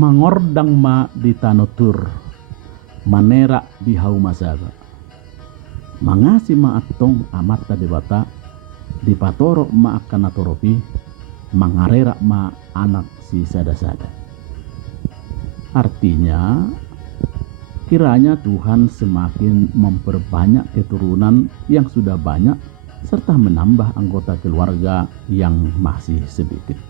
mangordang ma di tanotur, manera di haumasaga. Mangasi ma atong amata debata, di patoro ma akan natoropi, mangarera ma anak si sada-sada. Artinya, kiranya Tuhan semakin memperbanyak keturunan yang sudah banyak serta menambah anggota keluarga yang masih sedikit.